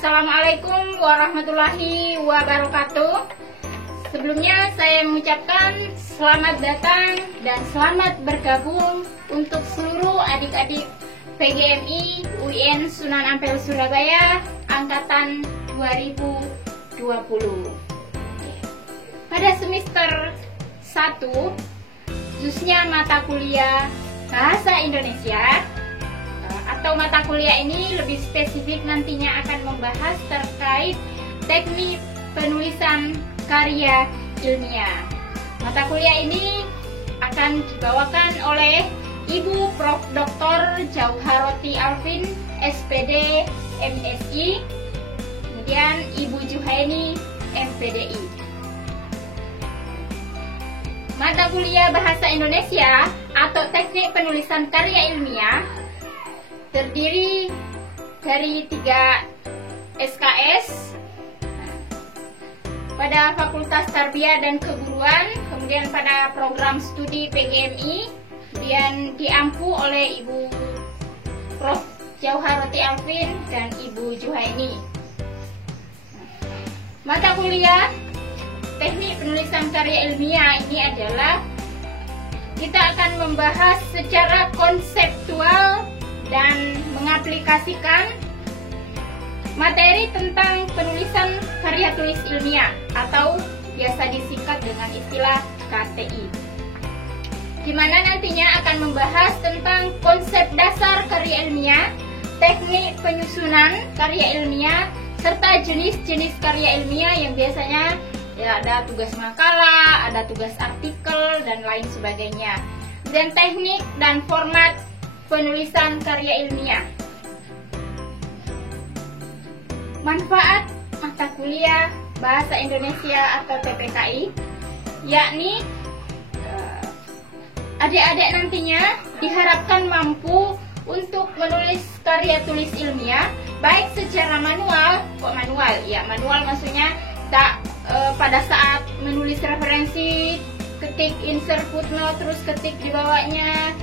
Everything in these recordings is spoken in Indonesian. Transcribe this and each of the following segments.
Assalamualaikum warahmatullahi wabarakatuh. Sebelumnya saya mengucapkan selamat datang dan selamat bergabung untuk seluruh adik-adik PGMI UIN Sunan Ampel Surabaya Angkatan 2020. Pada semester 1, khususnya mata kuliah Bahasa Indonesia, atau mata kuliah ini lebih spesifik nantinya akan membahas terkait teknik penulisan karya ilmiah. Mata kuliah ini akan dibawakan oleh Ibu Prof. Dr. Jauharoti Alvin, SPD, MSI, kemudian Ibu Juhaini, MPDI. Mata kuliah Bahasa Indonesia atau teknik penulisan karya ilmiah terdiri dari 3 SKS pada Fakultas Tarbiyah dan Keguruan, kemudian pada program studi PGMI, kemudian diampu oleh Ibu Prof. Jauharoti Alvin dan Ibu Juhaini. Mata kuliah teknik penulisan karya ilmiah ini adalah kita akan membahas secara konseptual dan mengaplikasikan materi tentang penulisan karya tulis ilmiah atau biasa disingkat dengan istilah KTI, di mana nantinya akan membahas tentang konsep dasar karya ilmiah, teknik penyusunan karya ilmiah, serta jenis-jenis karya ilmiah yang biasanya ada tugas makalah, ada tugas artikel, dan lain sebagainya, dan teknik dan format penulisan karya ilmiah. Manfaat mata kuliah Bahasa Indonesia atau TPKI, yakni adik-adik nantinya diharapkan mampu untuk menulis karya tulis ilmiah baik secara manual. Kok manual? Ya, manual maksudnya tak pada saat menulis referensi ketik insert footnote terus ketik di bawahnya,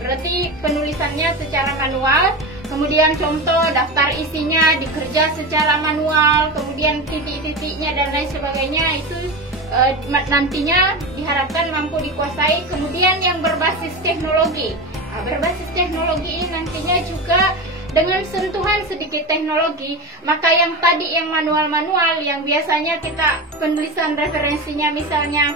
berarti penulisannya secara manual. Kemudian contoh daftar isinya dikerja secara manual, kemudian titik-titiknya dan lain sebagainya itu nantinya diharapkan mampu dikuasai. Kemudian yang berbasis teknologi, berbasis teknologi ini nantinya juga dengan sentuhan sedikit teknologi, maka yang tadi yang manual-manual yang biasanya kita penulisan referensinya misalnya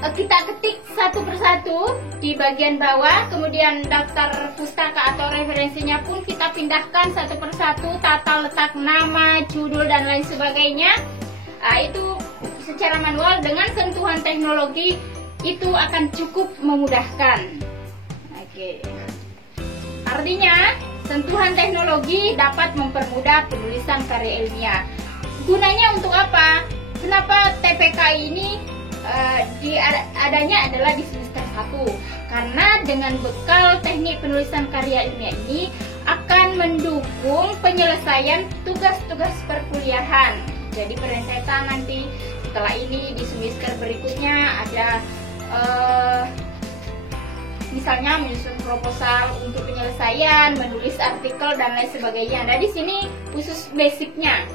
kita ketik satu persatu di bagian bawah, kemudian daftar pustaka atau referensinya pun kita pindahkan satu persatu, tata letak nama, judul, dan lain sebagainya. Itu secara manual. Dengan sentuhan teknologi itu akan cukup memudahkan. Oke. Artinya sentuhan teknologi dapat mempermudah penulisan karya ilmiah. Gunanya untuk apa? Kenapa TPKI ini adanya adalah di semester 1? Karena dengan bekal teknik penulisan karya ilmiah ini akan mendukung penyelesaian tugas-tugas perkuliahan. Jadi perentetan nanti setelah ini di semester berikutnya ada misalnya menyusun proposal untuk penyelesaian, menulis artikel, dan lain sebagainya. Nah, di sini khusus basicnya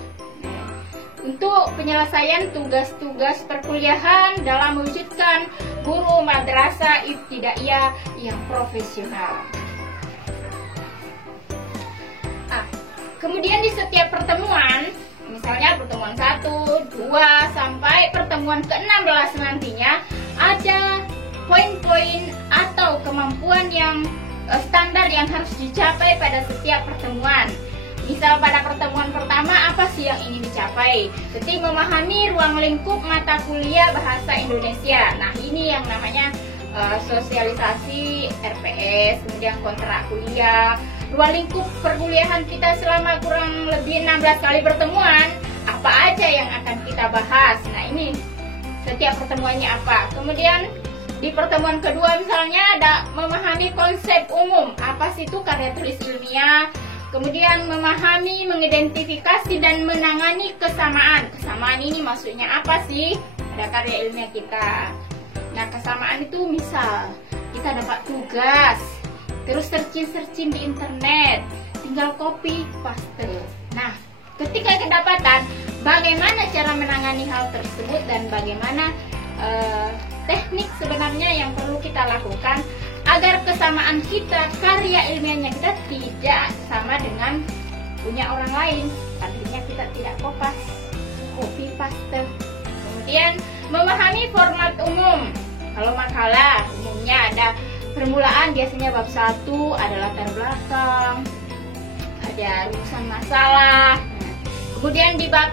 untuk penyelesaian tugas-tugas perkuliahan dalam mewujudkan guru madrasah ibtidaiyah yang profesional. Kemudian di setiap pertemuan, misalnya pertemuan 1, 2, sampai pertemuan ke-16 nantinya ada poin-poin atau kemampuan yang standar yang harus dicapai pada setiap pertemuan. Misal pada pertemuan pertama apa sih yang ingin dicapai? Jadi memahami ruang lingkup mata kuliah Bahasa Indonesia. Nah, ini yang namanya sosialisasi RPS, kemudian kontrak kuliah. Ruang lingkup perkuliahan kita selama kurang lebih 16 kali pertemuan, apa aja yang akan kita bahas. Nah, ini setiap pertemuannya apa. Kemudian di pertemuan kedua misalnya ada memahami konsep umum, apa sih itu karya tulis ilmiah. Kemudian memahami, mengidentifikasi, dan menangani kesamaan. Kesamaan ini maksudnya apa sih pada karya ilmiah kita? Nah, kesamaan itu misal kita dapat tugas, terus searching di internet, tinggal copy paste. Nah, ketika kedapatan, bagaimana cara menangani hal tersebut dan bagaimana teknik sebenarnya yang perlu kita lakukan agar kesamaan kita, karya ilmiahnya kita tidak sama dengan punya orang lain. Artinya kita tidak copy paste. Kemudian memahami format umum. Kalau makalah umumnya ada permulaan, biasanya bab 1 ada latar belakang, ada rumusan masalah. Kemudian di bab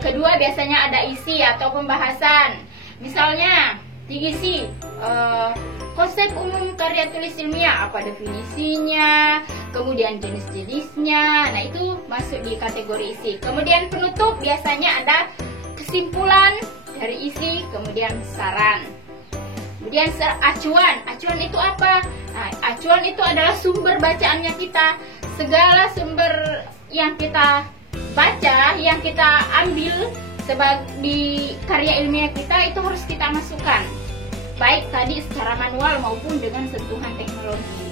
kedua biasanya ada isi atau pembahasan. Misalnya diisi konsep umum karya tulis ilmiah, apa definisinya, kemudian jenis-jenisnya. Nah, itu masuk di kategori isi. Kemudian penutup biasanya ada kesimpulan dari isi, kemudian saran. Kemudian acuan. Acuan itu apa? Nah, acuan itu adalah sumber bacaannya kita. Segala sumber yang kita baca, yang kita ambil sebagai karya ilmiah kita, itu harus kita masukkan, baik tadi secara manual maupun dengan sentuhan teknologi.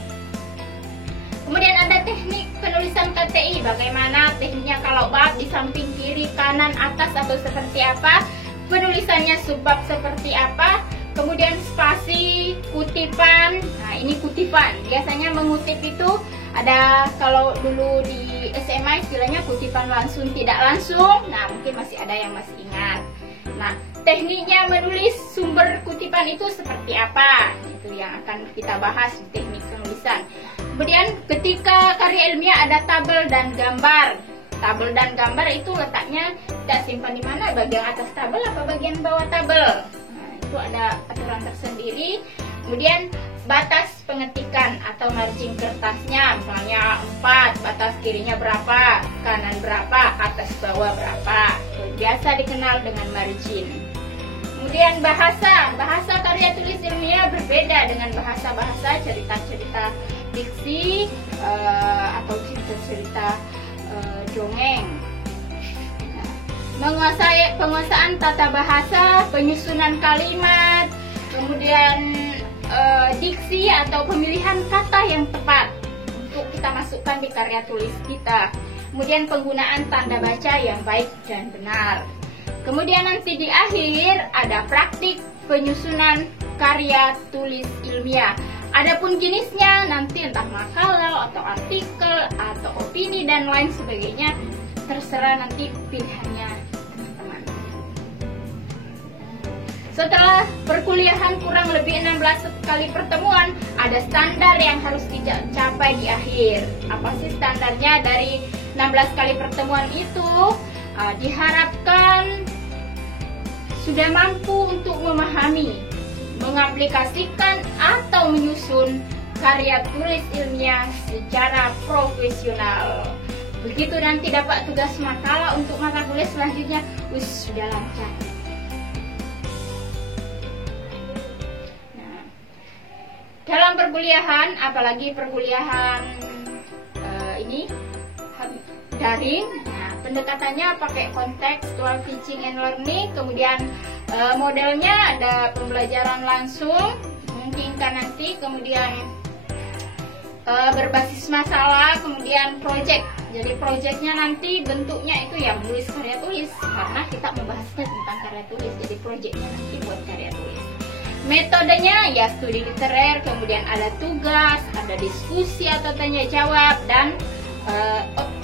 Kemudian ada teknik penulisan KTI. Bagaimana tekniknya kalau bab di samping kiri, kanan, atas atau seperti apa, penulisannya subbab seperti apa, kemudian spasi, kutipan. Nah, ini kutipan. Biasanya mengutip itu ada, kalau dulu di SMA istilahnya kutipan langsung tidak langsung. Nah, mungkin masih ada yang masih ingat. Nah, tekniknya menulis sumber kutipan itu seperti apa? Itu yang akan kita bahas di teknik penulisan. Kemudian ketika karya ilmiah ada tabel dan gambar. Tabel dan gambar itu letaknya tidak simpan di mana, bagian atas tabel apa bagian bawah tabel. Nah, itu ada aturan tersendiri. Kemudian batas pengetikan atau margin kertasnya, misalnya 4, batas kirinya berapa, kanan berapa, atas bawah berapa. Itu biasa dikenal dengan margin. Kemudian bahasa karya tulis ilmiah berbeda dengan bahasa-bahasa cerita-cerita diksi atau cerita-cerita dongeng. Penguasaan tata bahasa, penyusunan kalimat, kemudian diksi atau pemilihan kata yang tepat untuk kita masukkan di karya tulis kita. Kemudian penggunaan tanda baca yang baik dan benar. Kemudian nanti di akhir ada praktik penyusunan karya tulis ilmiah. Adapun jenisnya nanti entah makalah atau artikel atau opini dan lain sebagainya, terserah nanti pilihannya teman-teman. Setelah perkuliahan kurang lebih 16 kali pertemuan, ada standar yang harus dicapai di akhir. Apa sih standarnya dari 16 kali pertemuan itu? Diharapkan sudah mampu untuk memahami, mengaplikasikan atau menyusun karya tulis ilmiah secara profesional. Begitu nanti dapat tugas makalah untuk mata kuliah selanjutnya, sudah lancar. Dalam perkuliahan, apalagi perkuliahan ini daring, nah, pendekatannya pakai contextual teaching and learning. Kemudian modelnya ada pembelajaran langsung, memungkinkan nanti, kemudian berbasis masalah, kemudian project. Jadi projectnya nanti bentuknya itu ya menulis karya tulis, karena kita membahasnya tentang karya tulis. Jadi projectnya nanti buat karya tulis. Metodenya ya studi literer, kemudian ada tugas, ada diskusi atau tanya jawab, dan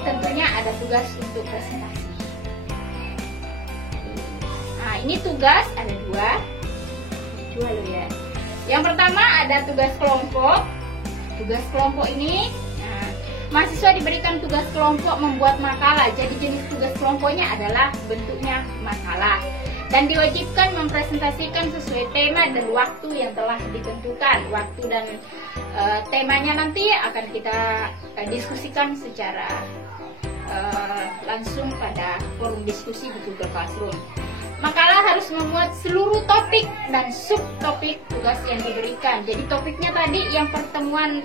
tentunya ada tugas untuk presentasi. Nah, ini tugas ada dua loh ya. Yang pertama ada tugas kelompok. Tugas kelompok ini, mahasiswa diberikan tugas kelompok membuat makalah. Jadi jenis tugas kelompoknya adalah bentuknya makalah. Dan diwajibkan mempresentasikan sesuai tema dan waktu yang telah ditentukan. Waktu dan temanya nanti akan kita diskusikan secara langsung pada forum diskusi di Google Classroom. Makalah harus memuat seluruh topik dan subtopik tugas yang diberikan. Jadi topiknya tadi yang pertemuan,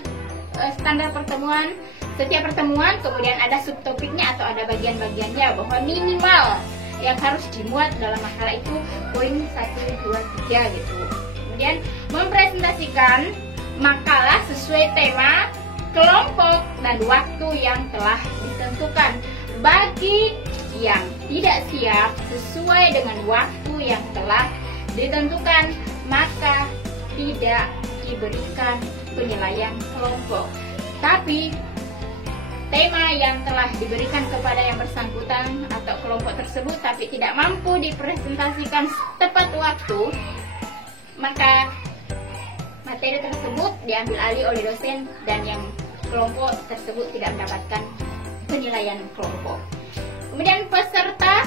standar pertemuan, setiap pertemuan, kemudian ada subtopiknya atau ada bagian-bagiannya, bahwa minimal yang harus dimuat dalam makalah itu poin 1, 2, 3 gitu. Kemudian mempresentasikan makalah sesuai tema kelompok dan waktu yang telah ditentukan. Bagi yang tidak siap sesuai dengan waktu yang telah ditentukan, maka tidak diberikan penilaian kelompok. Tapi tema yang telah diberikan kepada yang bersangkutan atau kelompok tersebut tapi tidak mampu dipresentasikan tepat waktu, maka materi tersebut diambil alih oleh dosen dan yang kelompok tersebut tidak mendapatkan penilaian kelompok. Kemudian peserta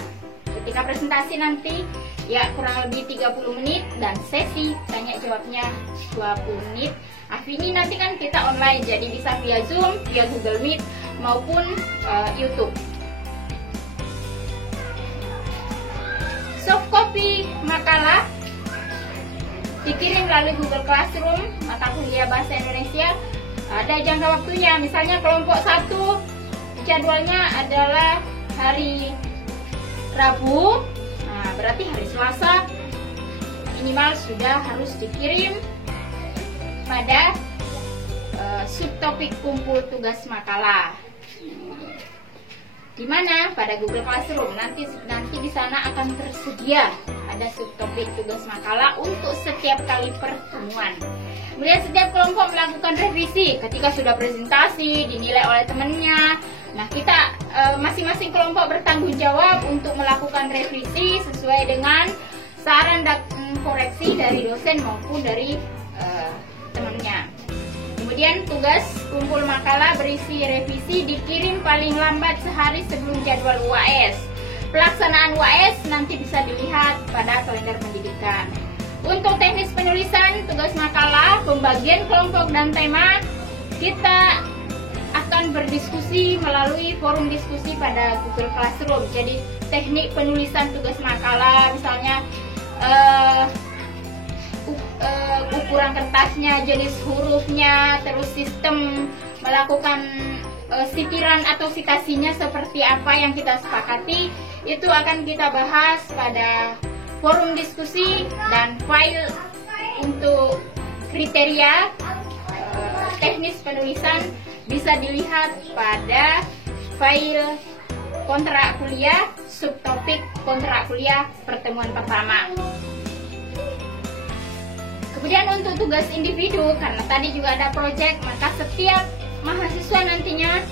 ketika presentasi nanti ya kurang lebih 30 menit dan sesi tanya jawabnya 20 menit. Ini nanti kan kita online, jadi bisa via Zoom, via Google Meet maupun YouTube. Soft copy makalah dikirim melalui Google Classroom mata kuliah Bahasa Indonesia. Ada jangka waktunya, misalnya kelompok 1 jadwalnya adalah hari Rabu, nah berarti hari Selasa minimal sudah harus dikirim pada subtopik kumpul tugas makalah. Di mana pada Google Classroom nanti di sana akan tersedia ada subtopik tugas makalah untuk setiap kali pertemuan. Kemudian setiap kelompok melakukan revisi ketika sudah presentasi dinilai oleh temannya. Nah, kita masing-masing kelompok bertanggung jawab untuk melakukan revisi sesuai dengan saran dan koreksi dari dosen maupun dari temannya. Kemudian tugas kumpul makalah berisi revisi dikirim paling lambat sehari sebelum jadwal UAS. Pelaksanaan UAS nanti bisa dilihat pada kalender pendidikan. Untuk teknis penulisan tugas makalah, pembagian kelompok dan tema, kita akan berdiskusi melalui forum diskusi pada Google Classroom. Jadi teknik penulisan tugas makalah misalnya ukuran kertasnya, jenis hurufnya, terus sistem melakukan sitiran atau citasinya seperti apa yang kita sepakati, itu akan kita bahas pada forum diskusi. Dan file untuk kriteria teknis penulisan bisa dilihat pada file kontrak kuliah, subtopik kontrak kuliah pertemuan pertama. Kemudian untuk tugas individu, karena tadi juga ada proyek, maka setiap mahasiswa nantinya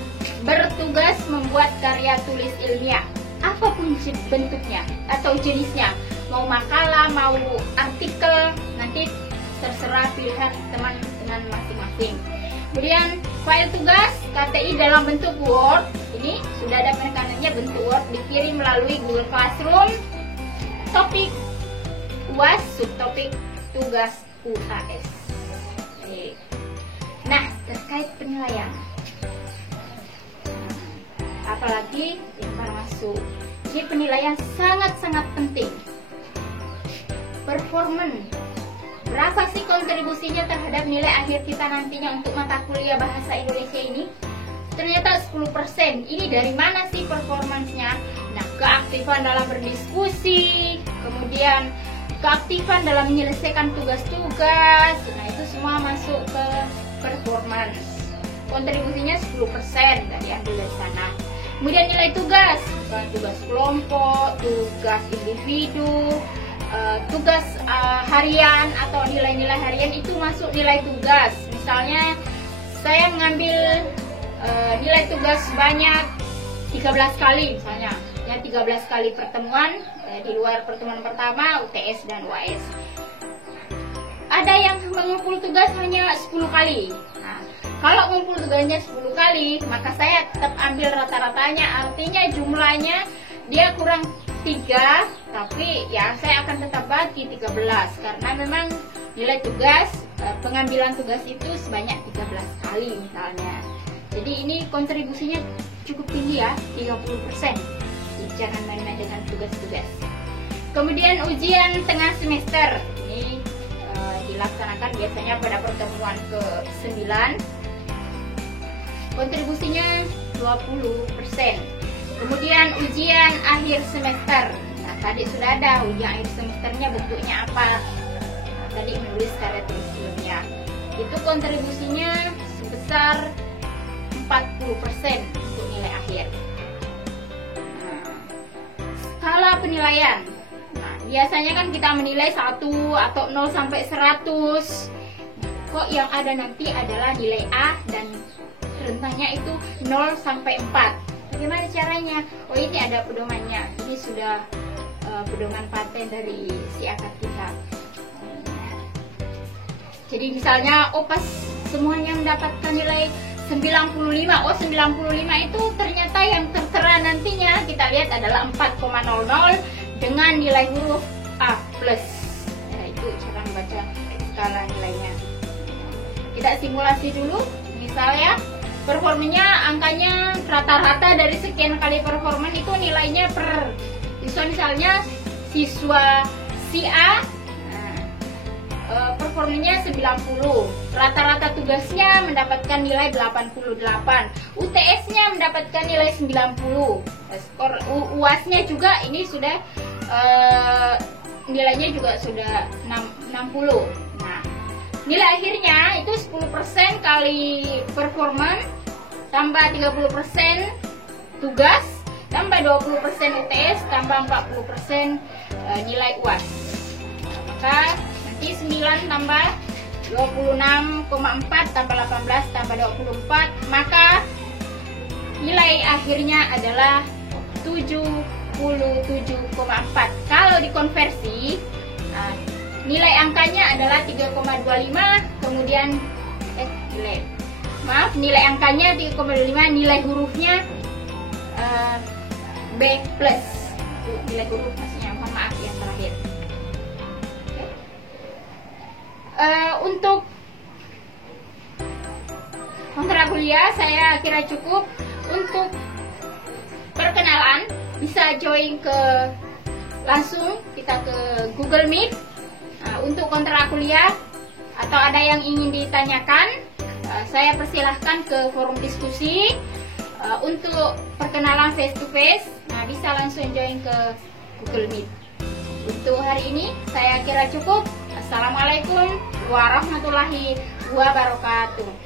bertugas membuat karya tulis ilmiah, apapun bentuknya atau jenisnya, mau makalah, mau artikel, nanti terserah pilihan teman-teman masing-masing. Kemudian file tugas KTI dalam bentuk Word, ini sudah ada penekanannya bentuk Word, dikirim melalui Google Classroom, topik UAS, subtopik tugas UAS. Nah, terkait penilaian, apalagi yang baru masuk, ini penilaian sangat-sangat penting. Performan, berapa sih kontribusinya terhadap nilai akhir kita nantinya untuk mata kuliah Bahasa Indonesia ini? Ternyata 10%. Ini dari mana sih performansnya? Nah, keaktifan dalam berdiskusi, kemudian keaktifan dalam menyelesaikan tugas-tugas, nah itu semua masuk ke performance. Kontribusinya 10% tadi ambil dari sana. Kemudian nilai tugas, tugas kelompok, tugas individu, tugas harian atau nilai-nilai harian itu masuk nilai tugas. Misalnya saya mengambil nilai tugas sebanyak 13 kali misalnya, ya 13 kali pertemuan di luar pertemuan pertama, UTS dan UAS. Ada yang mengumpul tugas hanya 10 kali. Nah, kalau mengumpul tugasnya 10 kali, maka saya tetap ambil rata-ratanya, artinya jumlahnya dia kurang 3, tapi ya saya akan tetap bagi 13 karena memang nilai tugas pengambilan tugas itu sebanyak 13 kali misalnya. Jadi ini kontribusinya cukup tinggi ya, 30%. Jangan main-main dengan tugas-tugas. Kemudian ujian tengah semester ini dilaksanakan biasanya pada pertemuan ke-9. Kontribusinya 20%. Kemudian ujian akhir semester. Nah, tadi sudah ada ujian akhir semesternya bentuknya apa. Nah, tadi menulis karya tulis ilmiah. Itu kontribusinya sebesar 40% untuk nilai akhir. Nah, skala penilaian. Nah, biasanya kan kita menilai 1 atau 0 sampai 100. Kok yang ada nanti adalah nilai A dan rentangnya itu 0 sampai 4. Bagaimana caranya? Oh, ini ada pedomannya. Ini sudah pedoman paten dari si akad kita. Jadi misalnya, pas semuanya mendapatkan nilai 95. 95 itu ternyata yang tertera nantinya kita lihat adalah 4,00 dengan nilai huruf A+. Itu cara membaca skala nilainya. Kita simulasi dulu. Misalnya performanya, angkanya rata-rata dari sekian kali performan itu nilainya per siswa. Misalnya siswa si A performanya 90, rata-rata tugasnya mendapatkan nilai 88, UTS-nya mendapatkan nilai 90, skor UAS-nya juga ini sudah nilainya juga sudah 60. Nah, nilai akhirnya itu 10% kali performan tambah 30% tugas tambah 20% UTS tambah 40% nilai UAS. Maka nanti 9 tambah 26,4 tambah 18 tambah 24, maka nilai akhirnya adalah 77,4. Kalau dikonversi, nilai angkanya adalah 3,25, kemudian nilai angkanya 3,25, nilai hurufnya B+. Nilai huruf maksudnya, mohon maaf yang terakhir. Untuk kontrak kuliah saya kira cukup. Untuk perkenalan bisa join langsung kita ke Google Meet. Untuk kontrak kuliah atau ada yang ingin ditanyakan, saya persilahkan ke forum diskusi. Untuk perkenalan face to face, bisa langsung join ke Google Meet. Untuk hari ini saya kira cukup. Assalamualaikum warahmatullahi wabarakatuh.